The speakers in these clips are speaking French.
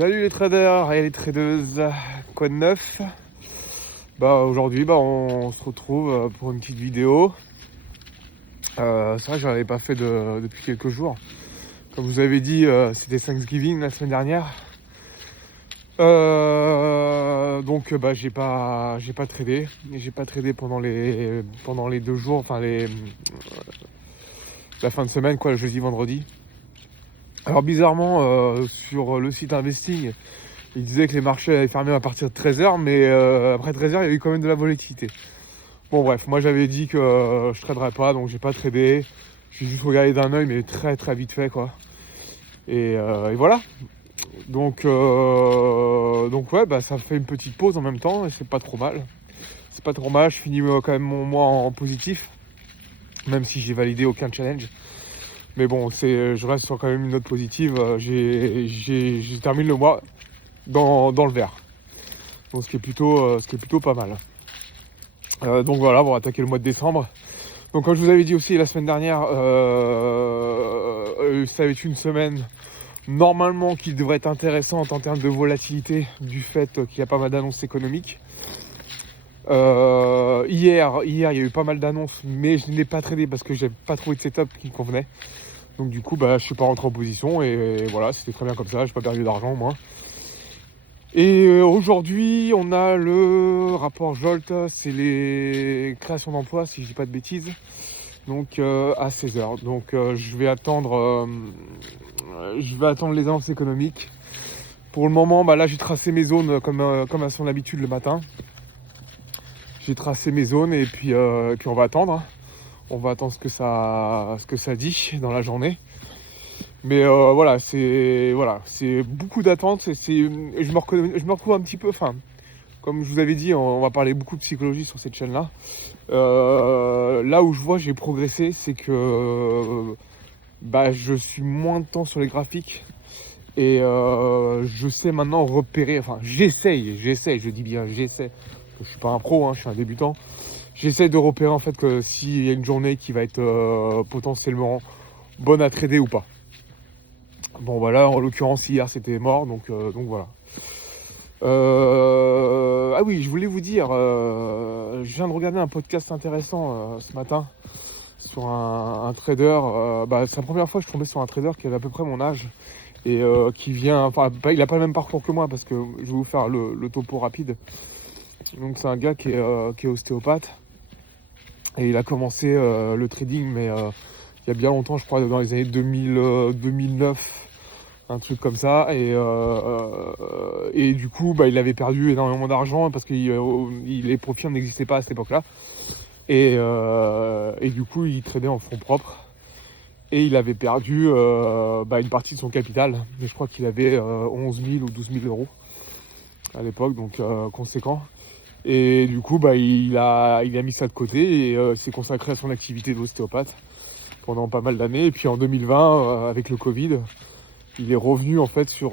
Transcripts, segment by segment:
Salut les traders et les tradeuses, quoi de neuf? Aujourd'hui on se retrouve pour une petite vidéo. C'est vrai que j'en avais pas fait depuis quelques jours. Comme vous avez dit, c'était Thanksgiving la semaine dernière. J'ai pas tradé. J'ai pas tradé pendant les 2 jours, la fin de semaine, quoi, le jeudi, vendredi. Alors bizarrement, sur le site Investing, il disait que les marchés avaient fermé à partir de 13h, mais après 13h, il y avait quand même de la volatilité. Bon bref, moi j'avais dit que je traderais pas, donc j'ai pas tradé. J'ai juste regardé d'un œil, mais très très vite fait, quoi. Et voilà. Donc ouais, ça fait une petite pause en même temps, et c'est pas trop mal. C'est pas trop mal, je finis quand même mon mois en positif, même si j'ai validé aucun challenge. Mais bon, je reste sur quand même une note positive. J'ai terminé le mois dans le vert. Donc ce qui est plutôt pas mal. Donc voilà, on va attaquer le mois de décembre. Donc comme je vous avais dit aussi la semaine dernière, ça va être une semaine normalement qui devrait être intéressante en termes de volatilité du fait qu'il y a pas mal d'annonces économiques. Hier, il y a eu pas mal d'annonces, mais je n'ai pas tradé parce que j'ai pas trouvé de setup qui me convenait. Donc du coup, je suis pas rentré en position et voilà, c'était très bien comme ça, j'ai pas perdu d'argent au moins. Et aujourd'hui, on a le rapport Jolt, c'est les créations d'emplois, si je dis pas de bêtises, donc à 16h. Donc je vais attendre les annonces économiques. Pour le moment, là j'ai tracé mes zones comme à son habitude le matin. J'ai tracé mes zones et puis on va attendre. Hein. On va attendre ce que ça dit dans la journée. Mais c'est beaucoup d'attentes. Je me retrouve un petit peu. Enfin, comme je vous avais dit, on va parler beaucoup de psychologie sur cette chaîne-là. Là où je vois j'ai progressé, c'est que je suis moins de temps sur les graphiques et je sais maintenant repérer. Enfin, j'essaye. Je dis bien j'essaie. Je suis pas un pro, hein, je suis un débutant. J'essaie de repérer en fait que s'il y a une journée qui va être potentiellement bonne à trader ou pas. Bon là en l'occurrence hier c'était mort, donc voilà. Ah oui, je voulais vous dire, je viens de regarder un podcast intéressant ce matin sur un trader. C'est la première fois que je tombais sur un trader qui avait à peu près mon âge et qui vient, il a pas le même parcours que moi parce que je vais vous faire le topo rapide. Donc c'est un gars qui est ostéopathe et il a commencé le trading mais il y a bien longtemps, je crois dans les années 2009, un truc comme ça, et du coup il avait perdu énormément d'argent parce que les profits n'existaient pas à cette époque là et du coup il tradait en fonds propres et il avait perdu une partie de son capital, mais je crois qu'il avait 11 000 ou 12 000 euros à l'époque, donc conséquent. Et du coup il a mis ça de côté et s'est consacré à son activité d'ostéopathe pendant pas mal d'années. Et puis en 2020 avec le Covid, il est revenu en fait sur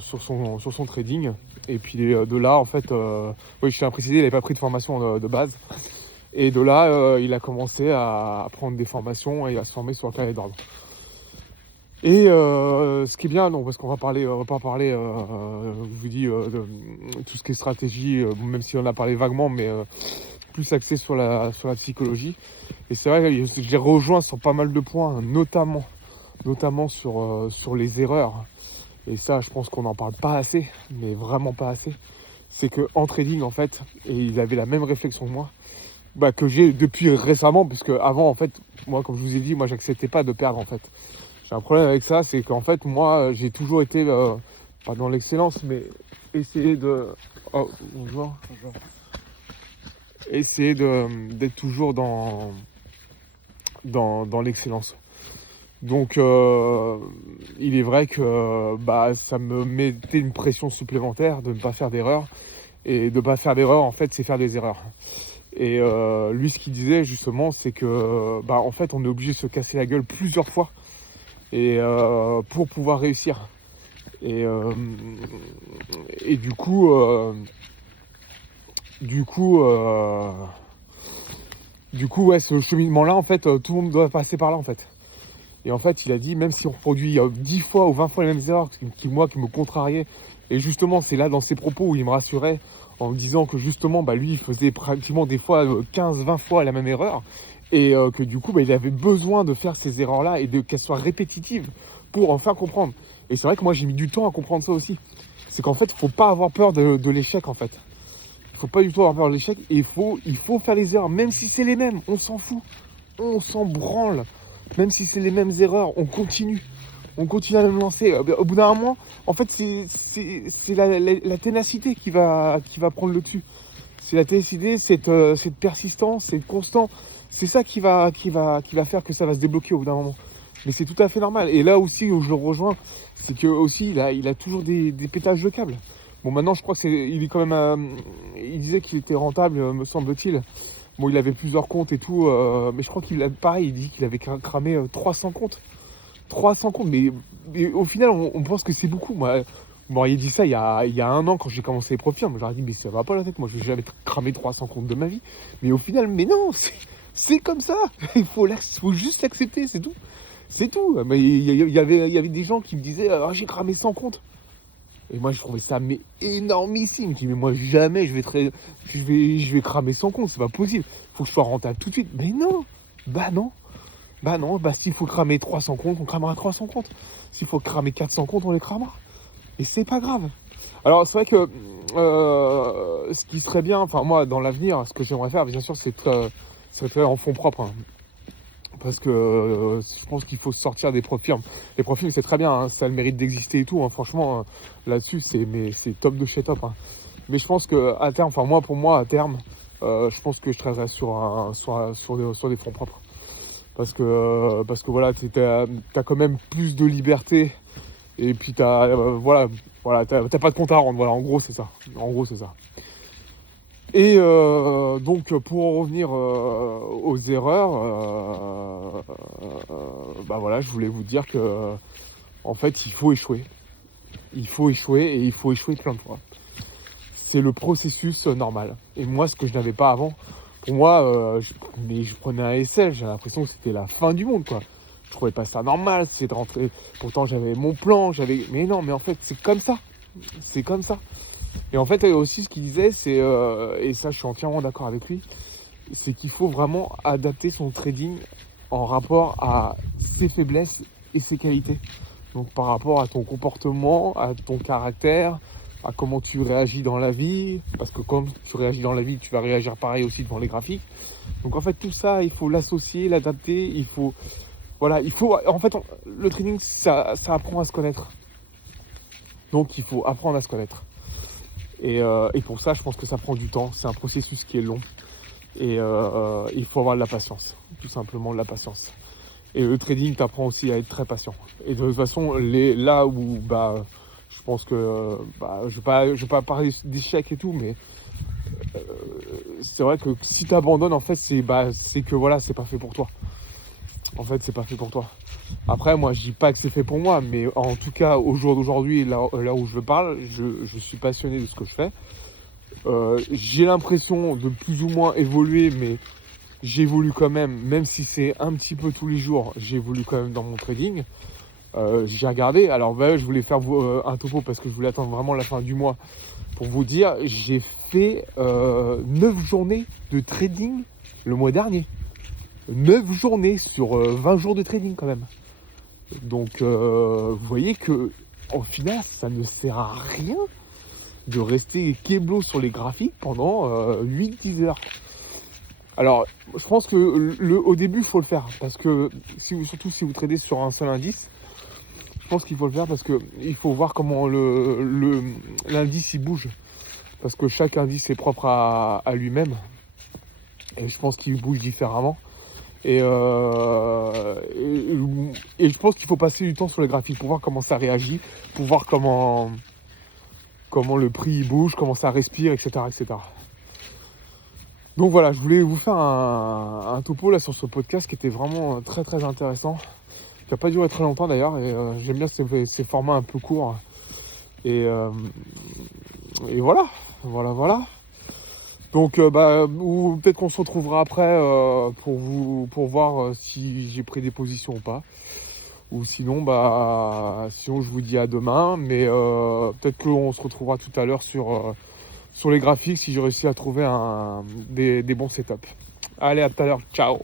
son trading. Et puis de là en fait, je tiens à préciser, il n'avait pas pris de formation de base. Et de là il a commencé à prendre des formations et à se former sur le carnet d'ordre. Et ce qui est bien, parce qu'on va pas parler, je vous dis, de tout ce qui est stratégie, même si on a parlé vaguement, mais plus axé sur la psychologie. Et c'est vrai que je les rejoins sur pas mal de points, notamment sur les erreurs. Et ça, je pense qu'on n'en parle pas assez, mais vraiment pas assez. C'est qu'en trading, en fait, et il avait la même réflexion que moi, que j'ai depuis récemment, parce que avant, en fait, moi, comme je vous ai dit, moi, j'acceptais pas de perdre, en fait. J'ai un problème avec ça, c'est qu'en fait, moi, j'ai toujours été, pas dans l'excellence, mais essayer de... Oh, bonjour. Essayer d'être toujours dans l'excellence. Donc, il est vrai que ça me mettait une pression supplémentaire de ne pas faire d'erreur. Et de ne pas faire d'erreur, en fait, c'est faire des erreurs. Et lui, ce qu'il disait, justement, c'est que, en fait, on est obligé de se casser la gueule plusieurs fois et pour pouvoir réussir. Et du coup, ouais, ce cheminement-là, en fait, tout le monde doit passer par là, en fait. Et en fait, il a dit, même si on reproduit 10 fois ou 20 fois les mêmes erreurs, qui me contrariait, et justement, c'est là dans ses propos où il me rassurait, en me disant que justement, lui, il faisait pratiquement des fois 15-20 fois la même erreur, et que du coup, il avait besoin de faire ces erreurs-là et qu'elles soient répétitives pour enfin comprendre. Et c'est vrai que moi, j'ai mis du temps à comprendre ça aussi. C'est qu'en fait, il ne faut pas avoir peur de l'échec, en fait. Il ne faut pas du tout avoir peur de l'échec, et il faut faire les erreurs, même si c'est les mêmes, on s'en fout. On s'en branle. Même si c'est les mêmes erreurs, on continue. On continue à me lancer. Au bout d'un moment, en fait, c'est la ténacité qui va prendre le dessus. C'est la ténacité, cette persistance, cette constance. C'est ça qui va faire que ça va se débloquer au bout d'un moment. Mais c'est tout à fait normal. Et là aussi, où je le rejoins, c'est que aussi, il a toujours des pétages de câbles. Bon, maintenant, je crois il est quand même... il disait qu'il était rentable, me semble-t-il. Bon, il avait plusieurs comptes et tout, mais je crois il dit qu'il avait cramé 300 comptes. 300 comptes, mais au final, on pense que c'est beaucoup. Moi, vous m'auriez dit ça il y a un an quand j'ai commencé les profils. J'aurais dit, mais ça va pas la tête, moi, je vais jamais cramer 300 comptes de ma vie. Mais au final, mais non, c'est comme ça. Il faut juste l'accepter, c'est tout. C'est tout. Mais il y avait des gens qui me disaient, j'ai cramé 100 comptes. Et moi, je trouvais ça énormissime. Je dis, mais moi, jamais je vais cramer 100 comptes, c'est pas possible. Faut que je sois rentable tout de suite. Mais non, non. S'il faut cramer 300 comptes, on cramera 300 comptes. S'il faut cramer 400 comptes, on les cramera. Et c'est pas grave. Alors, c'est vrai que ce qui serait bien, enfin, moi, dans l'avenir, ce que j'aimerais faire, bien sûr, c'est très en fonds propres. Parce que je pense qu'il faut sortir des profils. Les profils, c'est très bien, hein, ça a le mérite d'exister et tout. Hein, franchement, là-dessus, c'est top de chez top. Hein. Mais je pense qu'à terme, pour moi, à terme, je pense que je travaillerai sur des fonds propres. Parce que voilà, t'as quand même plus de liberté. Et puis t'as pas de compte à rendre. Voilà, en gros, c'est ça. Et donc, pour en revenir aux erreurs, je voulais vous dire que, en fait, il faut échouer. Il faut échouer et il faut échouer plein de fois. C'est le processus normal. Et moi, ce que je n'avais pas avant, pour moi, je prenais un SL, j'avais l'impression que c'était la fin du monde, quoi. Je trouvais pas ça normal, c'est de rentrer. Pourtant, j'avais mon plan, mais non, mais en fait, c'est comme ça. C'est comme ça. Et en fait, aussi, ce qu'il disait, c'est, et ça, je suis entièrement d'accord avec lui, c'est qu'il faut vraiment adapter son trading en rapport à ses faiblesses et ses qualités. Donc, par rapport à ton comportement, à ton caractère, à comment tu réagis dans la vie, parce que comme tu réagis dans la vie, tu vas réagir pareil aussi devant les graphiques. Donc, en fait, tout ça, il faut l'associer, l'adapter, en fait, le trading, ça apprend à se connaître. Donc, il faut apprendre à se connaître. Et pour ça, je pense que ça prend du temps. C'est un processus qui est long. Et il faut avoir de la patience. Tout simplement de la patience. Et le trading t'apprend aussi à être très patient. Et de toute façon, là où je pense que je vais pas parler d'échec et tout, mais c'est vrai que si tu abandonnes, en fait, c'est que voilà, c'est pas fait pour toi. En fait, c'est pas fait pour toi. Après, moi, je dis pas que c'est fait pour moi, mais en tout cas, au jour d'aujourd'hui, là où je parle, je suis passionné de ce que je fais. J'ai l'impression de plus ou moins évoluer, mais j'évolue quand même si c'est un petit peu tous les jours, j'évolue quand même dans mon trading. J'ai regardé, alors je voulais faire un topo parce que je voulais attendre vraiment la fin du mois pour vous dire, j'ai fait 9 journées de trading le mois dernier. 9 journées sur 20 jours de trading quand même. Donc vous voyez que au final ça ne sert à rien de rester keblo sur les graphiques pendant 8-10 heures. Alors je pense que au début il faut le faire parce que surtout si vous tradez sur un seul indice, je pense qu'il faut le faire parce que il faut voir comment l'indice il bouge. Parce que chaque indice est propre à lui-même. Et je pense qu'il bouge différemment. Et je pense qu'il faut passer du temps sur les graphiques pour voir comment ça réagit, pour voir comment le prix bouge, comment ça respire, etc. Donc voilà, je voulais vous faire un topo là sur ce podcast qui était vraiment très très intéressant, qui n'a pas duré très longtemps d'ailleurs, et j'aime bien ces formats un peu courts. Et voilà. Donc ou peut-être qu'on se retrouvera après pour voir si j'ai pris des positions ou pas. Ou sinon, sinon je vous dis à demain. Mais peut-être qu'on se retrouvera tout à l'heure sur les graphiques si j'ai réussi à trouver des bons setups. Allez, à tout à l'heure. Ciao.